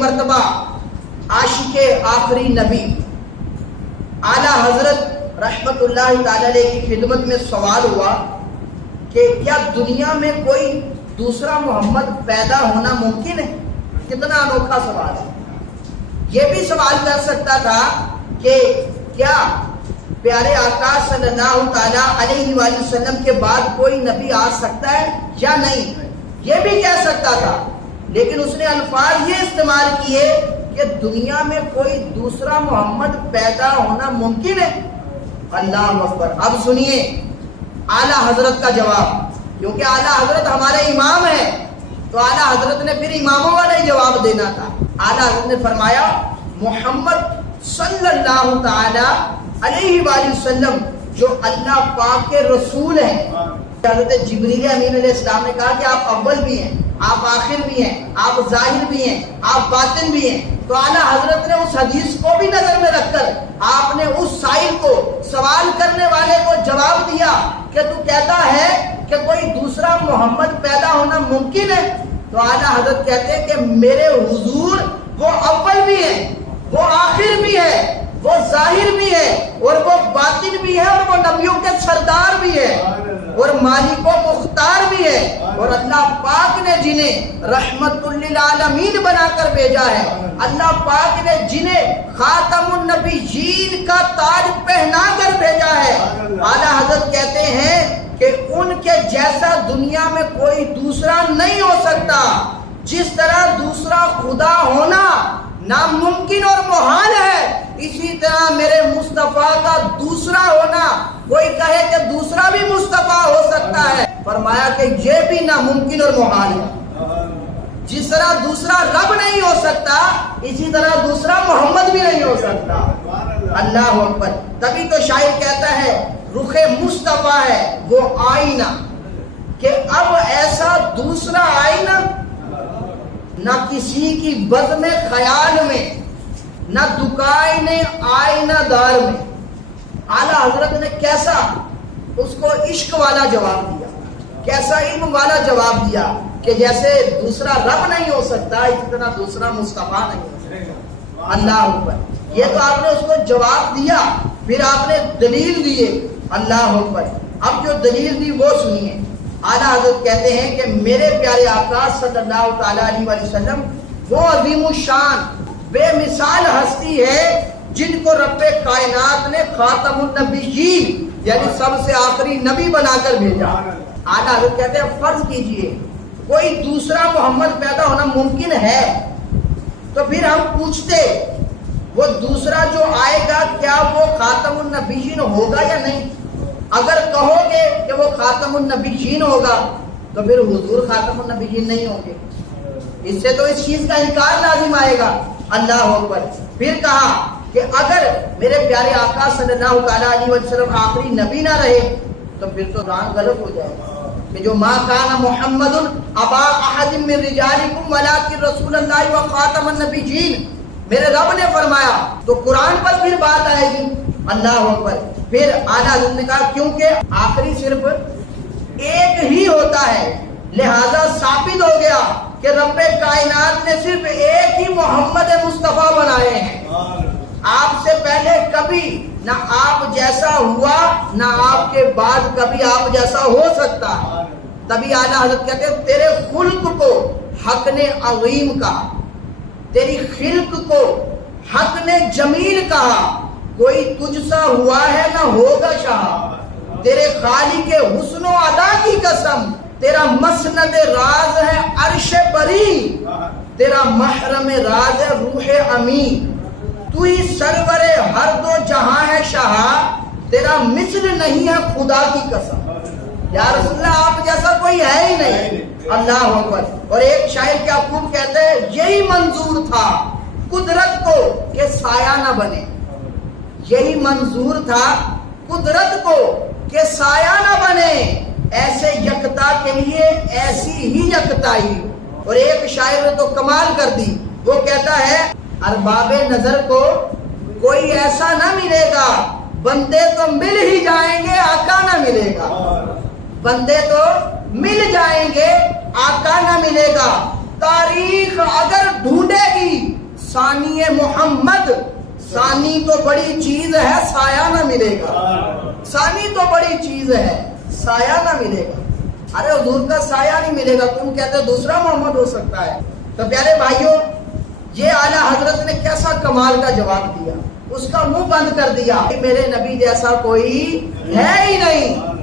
مرتبہ عاشق آخری نبی اعلیٰ حضرت رحمت اللہ تعالی علیہ کی خدمت میں سوال ہوا کہ کیا دنیا میں کوئی دوسرا محمد پیدا ہونا ممکن ہے؟ کتنا انوکھا سوال ہے۔ یہ بھی سوال کر سکتا تھا کہ کیا پیارے آقا صلی اللہ تعالی علیہ وآلہ وسلم کے بعد کوئی نبی آ سکتا ہے یا نہیں، یہ بھی کہہ سکتا تھا، لیکن اس نے الفاظ یہ استعمال کیے کہ دنیا میں کوئی دوسرا محمد پیدا ہونا ممکن ہے۔ اللہ اکبر۔ اب سنیے اعلیٰ حضرت کا جواب، کیونکہ اعلیٰ حضرت ہمارے امام ہیں تو اعلیٰ حضرت نے پھر اماموں والا ہی جواب دینا تھا۔ اعلیٰ حضرت نے فرمایا محمد صلی اللہ تعالی علیہ وآلہ وسلم جو اللہ پاک کے رسول ہیں۔ حضرت جبریل امین علیہ السلام نے کہا کہ آپ اول بھی ہیں، آپ آخر بھی ہیں، آپ ظاہر بھی ہیں، آپ باطن بھی ہیں، تو اعلیٰ حضرت نے اس حدیث کو بھی نظر میں رکھ کر آپ نے اس سائل کو، سوال کرنے والے کو جواب دیا کہ تو کہتا ہے کہ کوئی دوسرا محمد پیدا ہونا ممکن ہے؟ تو اعلیٰ حضرت کہتے ہیں کہ میرے حضور وہ اول بھی ہیں، وہ آخر بھی ہے، وہ ظاہر بھی ہے، اور وہ باطن بھی ہے، اور وہ نبیوں کے سردار بھی ہے، اور مالک و مختار بھی ہے، اور اللہ پاک نے جنہیں رحمت للعالمین بنا کر بھیجا ہے، اللہ پاک نے جنہیں خاتم النبیین کا تاج پہنا کر بھیجا ہے۔ اعلیٰ حضرت کہتے ہیں کہ ان کے جیسا دنیا میں کوئی دوسرا نہیں ہو سکتا۔ جس طرح دوسرا خدا ہونا ناممکن اور محال ہے، اسی طرح میرے مصطفیٰ کا دوسرا ہونا، کوئی کہے کہ دوسرا بھی مصطفیٰ ہو سکتا ہے، فرمایا کہ یہ بھی ناممکن اور محال ہے۔ جس طرح دوسرا رب نہیں ہو سکتا، اسی طرح دوسرا محمد بھی نہیں ہو سکتا۔ اللہ اکبر۔ تبھی تو شاعر کہتا ہے رخ مصطفیٰ ہے وہ آئینہ، کہ اب ایسا دوسرا آئینہ نہ کسی کی بزم خیال میں، نہ دکائن آئینہ دار میں۔ اعلیٰ حضرت نے کیسا اس کو عشق والا جواب دیا، کیسا علم والا جواب دیا کہ جیسے دوسرا رب نہیں ہو سکتا اسی طرح دوسرا مصطفیٰ نہیں ہو سکتا۔ اللہ اکبر۔ یہ تو آپ نے اس کو جواب دیا، پھر آپ نے دلیل دیے۔ اللہ اکبر۔ اب جو دلیل دی وہ سنیے۔ اعلیٰ حضرت کہتے ہیں کہ میرے پیارے آقا صلی اللہ تعالی علیہ وآلہ وسلم وہ عظیم الشان بے مثال ہستی ہے جن کو رب کائنات نے خاتم النبیین یعنی سب سے آخری نبی بنا کر بھیجا۔ اعلیٰ حضرت کہتے ہیں فرض کیجئے کوئی دوسرا محمد پیدا ہونا ممکن ہے، تو پھر ہم پوچھتے وہ دوسرا جو آئے گا کیا وہ خاتم النبیین ہوگا یا نہیں؟ اگر کہو گے کہ وہ خاتم النبیین ہوگا تو پھر حضور خاتم النبیین نہیں ہوں گے، اس سے تو اس چیز کا انکار لازم آئے گا۔ اللہ اکبر۔ پھر کہا کہ اگر میرے پیارے آقا صلی اللہ تعالی علیہ وسلم آخری نبی نہ رہے تو پھر تو قرآن غلط ہو جائے گا کہ جو ما کان محمد ابا احد من رجالکم ولکن رسول اللہ و خاتم النبیین، میرے رب نے فرمایا تو قرآن پر پھر بات آئے گی۔ اللہ اکبر۔ پھر اعلیٰ حضرت نے کہا کیونکہ آخری صرف ایک ہی ہوتا ہے، لہذا ثابت ہو گیا کہ رب کائنات نے صرف ایک ہی محمد مصطفیٰ بنائے ہیں۔ آپ سے پہلے کبھی نہ آپ جیسا ہوا، نہ آپ کے بعد کبھی آپ جیسا ہو سکتا ہے۔ تبھی اعلیٰ حضرت کہتے ہیں تیرے خلق کو حق نے عظیم کہا، تیری خلق کو حق نے جمیل کہا، کوئی تجھ سا ہوا ہے نہ ہوگا شاہ، تیرے خالق کے حسن و ادا کی قسم، تیرا مسند راز ہے عرش بری، تیرا محرم راز ہے روح امین، تو ہی سرور ہر دو جہاں ہے شاہ، تیرا مثل نہیں ہے خدا کی قسم۔ یا رسول اللہ آپ جیسا کوئی ہے ہی نہیں۔ اللہ اکبر۔ اور ایک شاعر کیا خوب کہتے ہیں یہی منظور تھا قدرت کو کہ سایہ نہ بنے، یہی منظور تھا قدرت کو کہ سایہ نہ بنے، ایسے یکتا کے لیے ایسی ہی یکتائی۔ اور ایک شاعر نے تو کمال کر دی، وہ کہتا ہے ارباب نظر کو کوئی ایسا نہ ملے گا، بندے تو مل ہی جائیں گے آقا نہ ملے گا، بندے تو مل جائیں گے آقا نہ ملے گا، تاریخ اگر ڈھونڈے گی ثانی محمد، ثانی تو بڑی چیز ہے سایہ نہ ملے گا، ثانی تو بڑی چیز ہے سایہ نہ ملے گا۔ ارے حضور کا سایہ نہیں ملے گا، تم کہتے دوسرا محمد ہو سکتا ہے۔ تو پیارے بھائیوں، یہ اعلیٰ حضرت نے کیسا کمال کا جواب دیا، اس کا منہ بند کر دیا کہ میرے نبی جیسا کوئی ہے ہی نہیں۔